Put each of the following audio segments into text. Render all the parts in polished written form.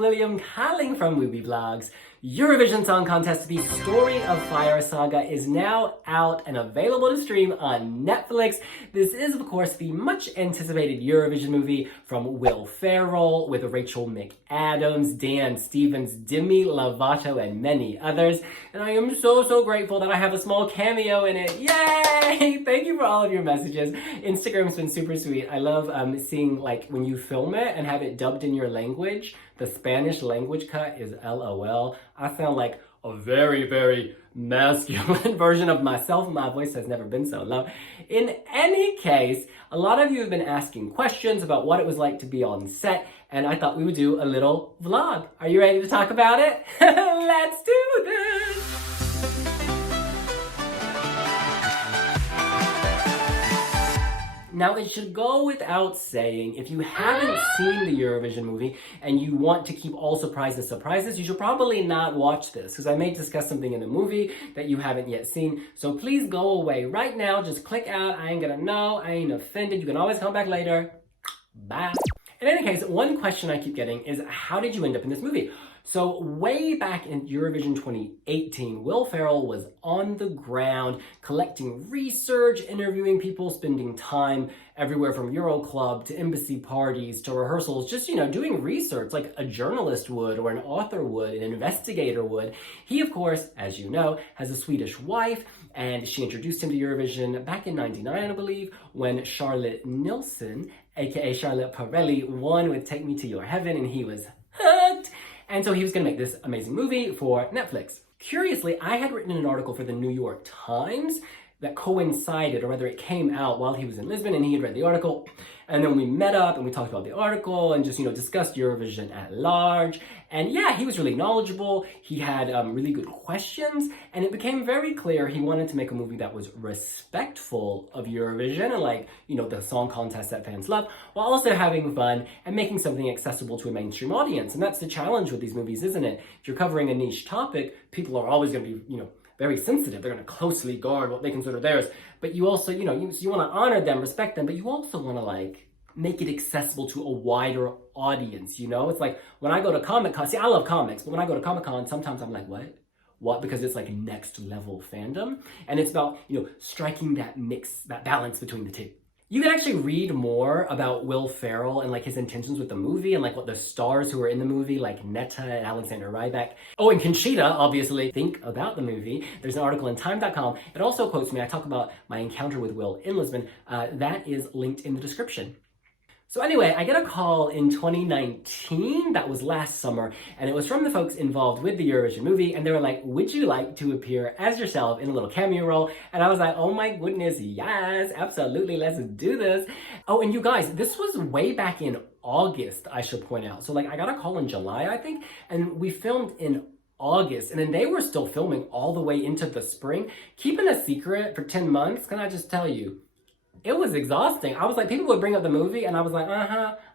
William calling from Wiwibloggs. Eurovision Song Contest, the Story of Fire Saga is now out and available to stream on Netflix. This is, of course, the much anticipated Eurovision movie from Will Ferrell with Rachel McAdams, Dan Stevens, Demi Lovato, and many others. And I am so grateful that I have a small cameo in it. Yay! Thank you for all of your messages. Instagram's been super sweet. I love seeing like when you film it and have it dubbed in your language. The Spanish language cut is LOL. I sound like a very masculine version of myself. My voice has never been so low. In any case, a lot of you have been asking questions about what it was like to be on set, and I thought we would do a little vlog. Are you ready to talk about it? Let's do this! Now, it should go without saying, if you haven't seen the Eurovision movie and you want to keep all surprises surprises, you should probably not watch this, because I may discuss something in the movie that you haven't yet seen. So please go away right now. Just click out. I ain't gonna know. I ain't offended. You can always come back later. Bye. In any case, one question I keep getting is, how did you end up in this movie? So way back in Eurovision 2018, Will Ferrell was on the ground collecting research, interviewing people, spending time everywhere from Euro Club to embassy parties to rehearsals, just, doing research like a journalist would or an author would, an investigator would. He, of course, as you know, has a Swedish wife, and she introduced him to Eurovision back in '99, I believe, when Charlotte Nilsson, aka Charlotte Pirelli, won with Take Me to Your Heaven, and he was hooked. And so he was going to make this amazing movie for Netflix. Curiously, I had written an article for the New York Times that coincided, or rather it came out while he was in Lisbon, and he had read the article. And then we met up and we talked about the article and just, discussed Eurovision at large. And yeah, he was really knowledgeable. He had really good questions. And it became very clear he wanted to make a movie that was respectful of Eurovision and the song contest that fans love, while also having fun and making something accessible to a mainstream audience. And that's the challenge with these movies, isn't it? If you're covering a niche topic, people are always going to be, very sensitive. They're going to closely guard what they consider theirs. But you also, you want to honor them, respect them, but you also want to make it accessible to a wider audience, It's like when I go to Comic-Con, I love comics, but when I go to Comic-Con, sometimes I'm like, what? Because it's like next level fandom. And it's about, striking that mix, that balance between the two. You can actually read more about Will Ferrell and his intentions with the movie and what the stars who are in the movie, like Netta and Alexander Rybak. Oh, and Conchita, obviously, think about the movie. There's an article in time.com. It also quotes me. I talk about my encounter with Will in Lisbon. That is linked in the description. So anyway, I get a call in 2019, that was last summer, and it was from the folks involved with the Eurovision movie, and they were like, would you like to appear as yourself in a little cameo role? And I was like, oh my goodness, yes, absolutely, let's do this. Oh, and you guys, this was way back in August, I should point out. So I got a call in July, I think, and we filmed in August, and then they were still filming all the way into the spring. Keeping a secret for 10 months, can I just tell you? It was exhausting. I was like, people would bring up the movie and I was like,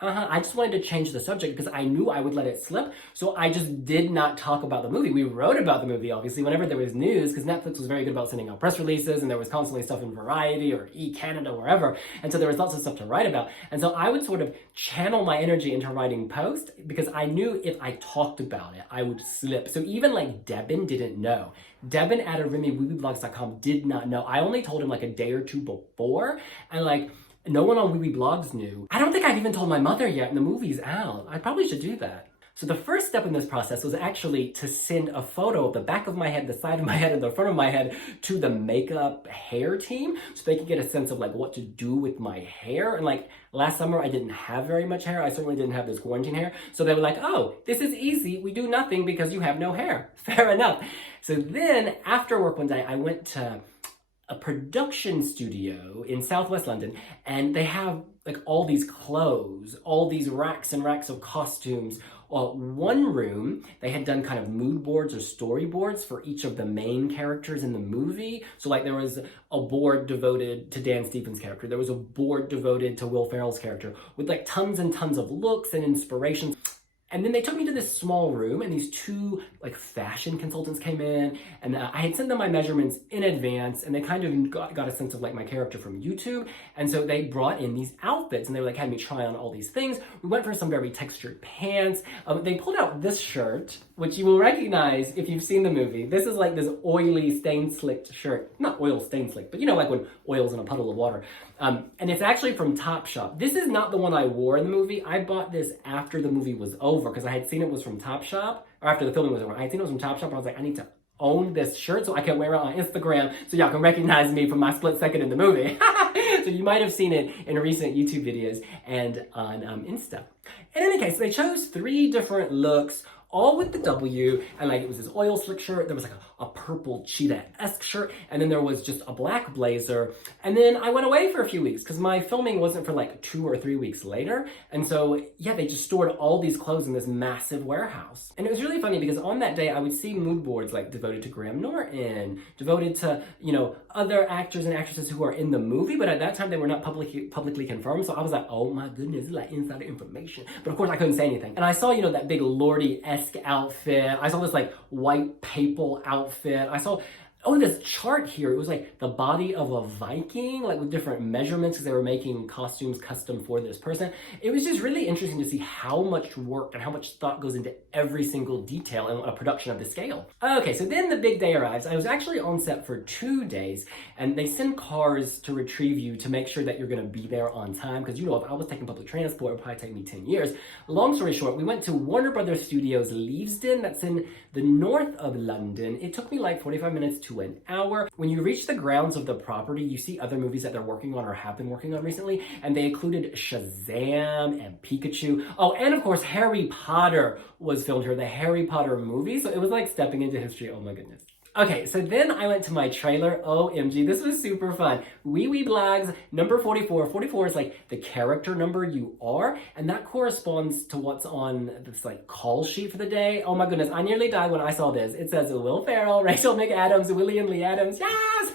I just wanted to change the subject because I knew I would let it slip. So I just did not talk about the movie. We wrote about the movie, obviously, whenever there was news, because Netflix was very good about sending out press releases, and there was constantly stuff in Variety or E-Canada, wherever. And so there was lots of stuff to write about. And so I would sort of channel my energy into writing post because I knew if I talked about it, I would slip. So even Debin didn't know. Debin at Wiwibloggs.com did not know. I only told him a day or two before, and no one on Wiwibloggs knew. I don't think I've even told my mother yet, and the movie's out. I probably should do that. So the first step in this process was actually to send a photo of the back of my head, the side of my head, and the front of my head to the makeup hair team so they could get a sense of what to do with my hair. And last summer, I didn't have very much hair. I certainly didn't have this quarantine hair. So they were like, oh, this is easy. We do nothing because you have no hair. Fair enough. So then after work one day, I went to a production studio in Southwest London, and they have all these clothes, all these racks and racks of costumes. One room, they had done kind of mood boards or storyboards for each of the main characters in the movie. So there was a board devoted to Dan Stevens' character. There was a board devoted to Will Ferrell's character with tons and tons of looks and inspirations. And then they took me to this small room, and these two like fashion consultants came in, and I had sent them my measurements in advance, and they kind of got a sense of like my character from YouTube. And so they brought in these outfits, and they were like had me try on all these things. We went for some very textured pants. They pulled out this shirt, which you will recognize if you've seen the movie. This is like this oily stain slicked shirt. Not oil stain slicked, but you know, like when oil's in a puddle of water. And it's actually from Topshop. This is not the one I wore in the movie. I bought this after the movie was over because I had seen it was from Topshop, or after the filming was over. I had seen it was from Topshop, and I was like, I need to own this shirt so I can wear it on Instagram so y'all can recognize me from my split second in the movie. So you might have seen it in recent YouTube videos and on Insta. In any case, they chose 3 different looks, all with the W, and like it was this oil slick shirt, there was like a purple cheetah-esque shirt, and then there was just a black blazer. And then I went away for a few weeks because my filming wasn't for like 2 or 3 weeks later. And so, yeah, they just stored all these clothes in this massive warehouse. And it was really funny because on that day, I would see mood boards like devoted to Graham Norton, devoted to, you know, other actors and actresses who are in the movie, but at that time they were not publicly confirmed. So I was like, oh my goodness, this is like insider information. But of course I couldn't say anything. And I saw, you know, that big Lordy-esque outfit. I saw this like white papal outfit. I saw, oh, this chart here. It was like the body of a Viking, like with different measurements because they were making costumes custom for this person. It was just really interesting to see how much work and how much thought goes into every single detail in a production of this scale. Okay, so then the big day arrives. I was actually on set for 2 days, and they send cars to retrieve you to make sure that you're gonna be there on time. Because, you know, if I was taking public transport, it would probably take me 10 years. Long story short, we went to Warner Brothers Studios Leavesden, that's in the north of London. It took me like 45 minutes to an hour. When you reach the grounds of the property, you see other movies that they're working on or have been working on recently, and they included Shazam and Pikachu. Oh, and of course, Harry Potter was filmed here, the Harry Potter movie, so it was like stepping into history. Oh my goodness. Okay, so then I went to my trailer. OMG, this was super fun. Wiwibloggs number 44. 44 is like the character number you are, and that corresponds to what's on this like call sheet for the day. Oh my goodness, I nearly died when I saw this. It says Will Ferrell, Rachel McAdams, Willie and Lee Adams. Yes!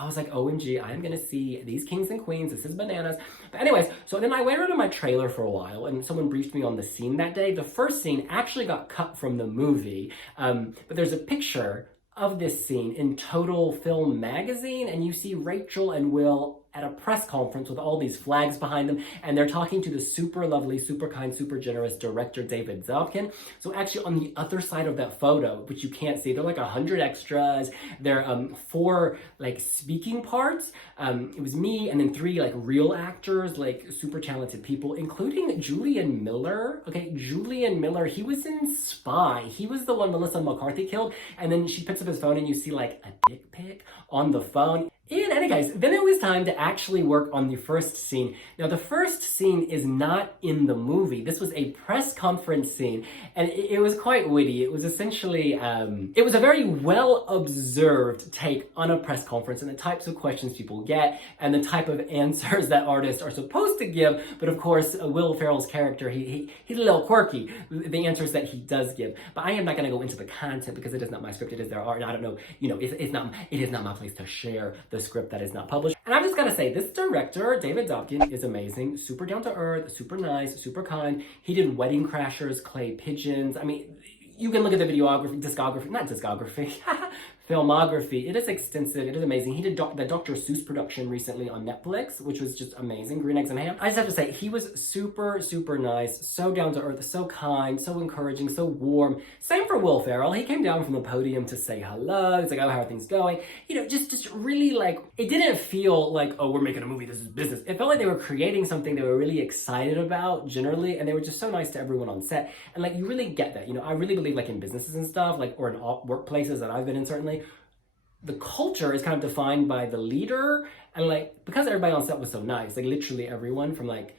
I was like, OMG, I am gonna see these kings and queens. This is bananas. But anyways, so then I went around to my trailer for a while, and someone briefed me on the scene that day. The first scene actually got cut from the movie, but there's a picture of this scene in Total Film magazine, and you see Rachel and Will at a press conference with all these flags behind them, and they're talking to the super lovely, super kind, super generous director David Zabkin. So actually on the other side of that photo, which you can't see, there are like 100 extras. There are 4 like speaking parts. It was me and then 3 like real actors, like super talented people, including Julian Miller. Okay, Julian Miller, he was in Spy. He was the one Melissa McCarthy killed, and then she picks up his phone and you see like a dick pic on the phone. In any case, then it was time to actually work on the first scene. Now, the first scene is not in the movie. This was a press conference scene, and it was quite witty. It was essentially, it was a very well-observed take on a press conference and the types of questions people get and the type of answers that artists are supposed to give. But of course, Will Ferrell's character, he's a little quirky, the answers that he does give. But I am not going to go into the content because it is not my script. It is their art, and I don't know, you know, it is not my place to share the script that is not published. And I've just got to say, this director, David Zabkin, is amazing. Super down to earth, super nice, super kind. He did Wedding Crashers, Clay Pigeons. I mean, you can look at the filmography. It is extensive. It is amazing. He did the Dr. Seuss production recently on Netflix, which was just amazing. Green Eggs and Ham. I just have to say, he was super, super nice, so down to earth, so kind, so encouraging, so warm. Same for Will Ferrell. He came down from the podium to say hello. He's like, oh, how are things going? You know, just really like, it didn't feel like, oh, we're making a movie, this is business. It felt like they were creating something they were really excited about generally, and they were just so nice to everyone on set. And like, you really get that. You know, I really believe like in businesses and stuff, like, or in workplaces that I've been in certainly, the culture is kind of defined by the leader, and like because everybody on set was so nice, like literally everyone from like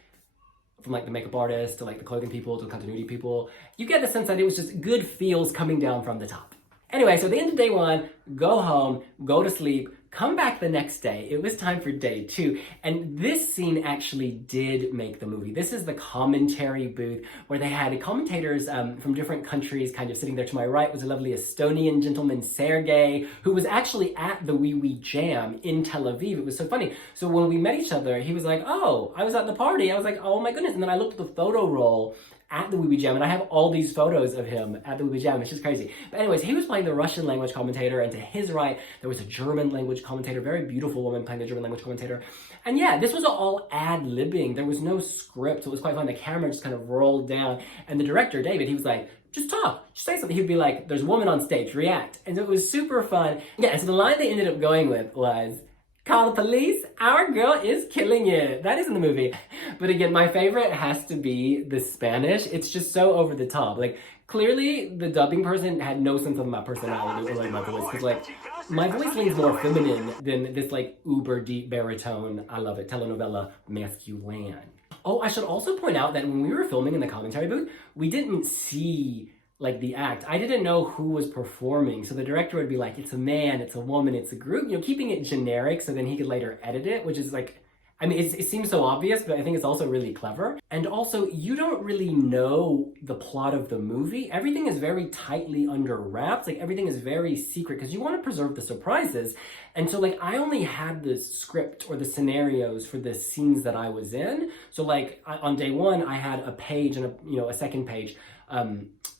the makeup artist to like the clothing people to the continuity people, you get the sense that it was just good feels coming down from the top. Anyway, so at the end of day 1, go home, go to sleep, come back the next day. It was time for day 2, and this scene actually did make the movie. This is the commentary booth where they had commentators from different countries kind of sitting there. To my right was a lovely Estonian gentleman, Sergey, who was actually at the Wee Jam in Tel Aviv. It was so funny. So when we met each other, he was like, oh, I was at the party. I was like, oh my goodness. And then I looked at the photo roll, at the Wiwibloggs Jam, and I have all these photos of him at the Wiwibloggs Jam. It's just crazy. But anyways, he was playing the Russian language commentator, and to his right, there was a German language commentator, very beautiful woman playing the German language commentator. And yeah, this was all ad-libbing. There was no script, so it was quite fun. The camera just kind of rolled down, and the director, David, he was like, just talk, just say something. He'd be like, there's a woman on stage, react. And so it was super fun. Yeah, and so the line they ended up going with was, call the police, our girl is killing it. That is in the movie. But again, my favorite has to be the Spanish. It's just so over the top. Like, clearly the dubbing person had no sense of my personality or like my voice. Because like, my voice leans more feminine than this like uber deep baritone, I love it, telenovela masculine. Oh, I should also point out that when we were filming in the commentary booth, we didn't see like the act. I didn't know who was performing. So the director would be like, it's a man, it's a woman, it's a group, you know, keeping it generic so then he could later edit it, which is like, I mean, it seems so obvious, but I think it's also really clever. And also, you don't really know the plot of the movie. Everything is very tightly under wraps. Like, everything is very secret because you want to preserve the surprises. And so, like, I only had the script or the scenarios for the scenes that I was in. So, like, on day one, I had a page and a second page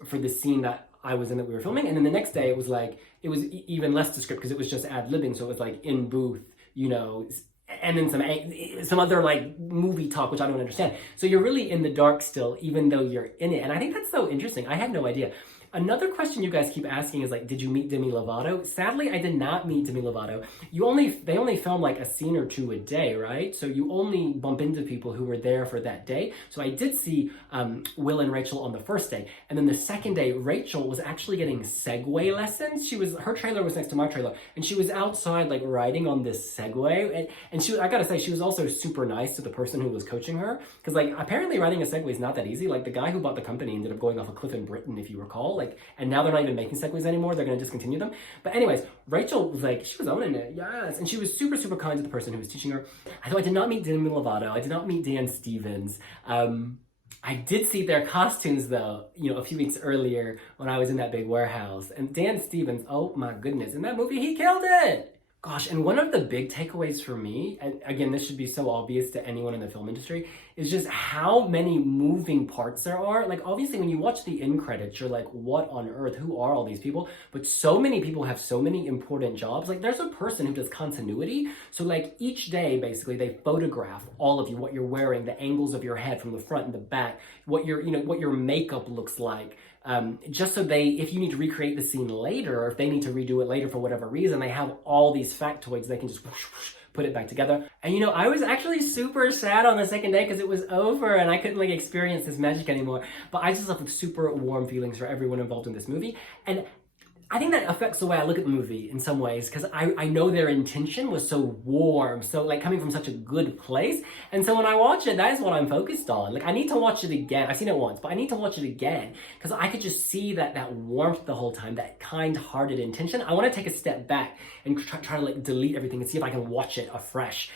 for the scene that I was in that we were filming. And then the next day, it was even less to script because it was just ad-libbing. So it was like in booth, and then some other like movie talk, which I don't understand. So you're really in the dark still, even though you're in it. And I think that's so interesting. I had no idea. Another question you guys keep asking is like, did you meet Demi Lovato? Sadly, I did not meet Demi Lovato. They only film like a scene or two a day, right? So you only bump into people who were there for that day. So I did see Will and Rachel on the first day. And then the second day, Rachel was actually getting Segway lessons. Her trailer was next to my trailer. And she was outside like riding on this Segway. And I gotta say, she was also super nice to the person who was coaching her. Because like, apparently riding a Segway is not that easy. Like the guy who bought the company ended up going off a cliff in Britain, if you recall. And now they're not even making Segways anymore. They're going to discontinue them. But anyways, Rachel was like, she was owning it, yes. And she was super, super kind to the person who was teaching her. I did not meet Demi Lovato. I did not meet Dan Stevens. I did see their costumes though, a few weeks earlier when I was in that big warehouse. And Dan Stevens, oh my goodness, in that movie, he killed it. Gosh, and one of the big takeaways for me, and again, this should be so obvious to anyone in the film industry, is just how many moving parts there are. Like, obviously, when you watch the end credits, you're like, what on earth? Who are all these people? But so many people have so many important jobs. Like, there's a person who does continuity. So, like, each day, basically, they photograph all of you, what you're wearing, the angles of your head from the front and the back, what your makeup looks like. Just so if you need to recreate the scene later, or if they need to redo it later for whatever reason, they have all these factoids they can just whoosh, whoosh, put it back together. And I was actually super sad on the second day because it was over and I couldn't like experience this magic anymore. But I just left with super warm feelings for everyone involved in this movie. And I think that affects the way I look at the movie in some ways, because I know their intention was so warm, so like coming from such a good place. And so when I watch it, that is what I'm focused on. Like, I need to watch it again. I've seen it once, but I need to watch it again because I could just see that warmth the whole time, that kind-hearted intention. I want to take a step back and try to like delete everything and see if I can watch it afresh,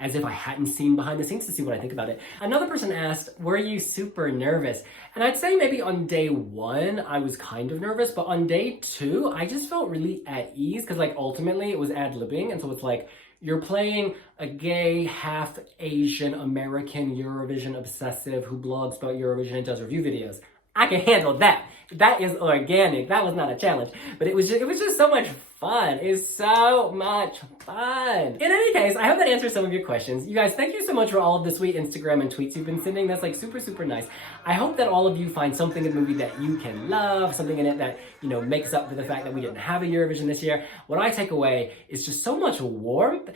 as if I hadn't seen behind the scenes to see what I think about it. Another person asked, were you super nervous? And I'd say maybe on day one, I was kind of nervous, but on day two, I just felt really at ease because like ultimately it was ad-libbing. And so it's like, you're playing a gay, half Asian American Eurovision obsessive who blogs about Eurovision and does review videos. I can handle that. That is organic. That was not a challenge, but it was just so much fun. It's so much fun. In any case, I hope that answers some of your questions. You guys, thank you so much for all of the sweet Instagram and tweets you've been sending. That's like super, super nice. I hope that all of you find something in the movie that you can love, something in it that, makes up for the fact that we didn't have a Eurovision this year. What I take away is just so much warmth,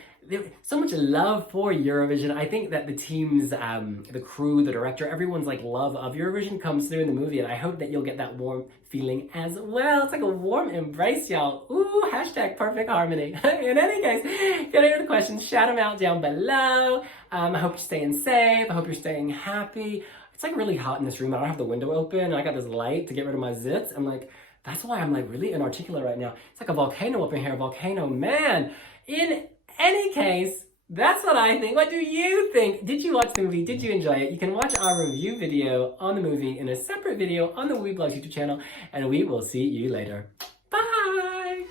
so much love for Eurovision. I think that the teams, the crew, the director, everyone's like love of Eurovision comes through in the movie, and I hope that you'll get that warm feeling as well. It's like a warm embrace, y'all. Ooh, hashtag perfect harmony. In any case, if you have any other questions, shout them out down below. I hope you're staying safe. I hope you're staying happy. It's like really hot in this room. I don't have the window open, and I got this light to get rid of my zits. I'm like, that's why I'm like really inarticulate right now. It's like a volcano up in here, volcano, man. In any case, that's what I think. What do you think? Did you watch the movie? Did you enjoy it? You can watch our review video on the movie in a separate video on the Wiwibloggs YouTube channel, and we will see you later. Bye!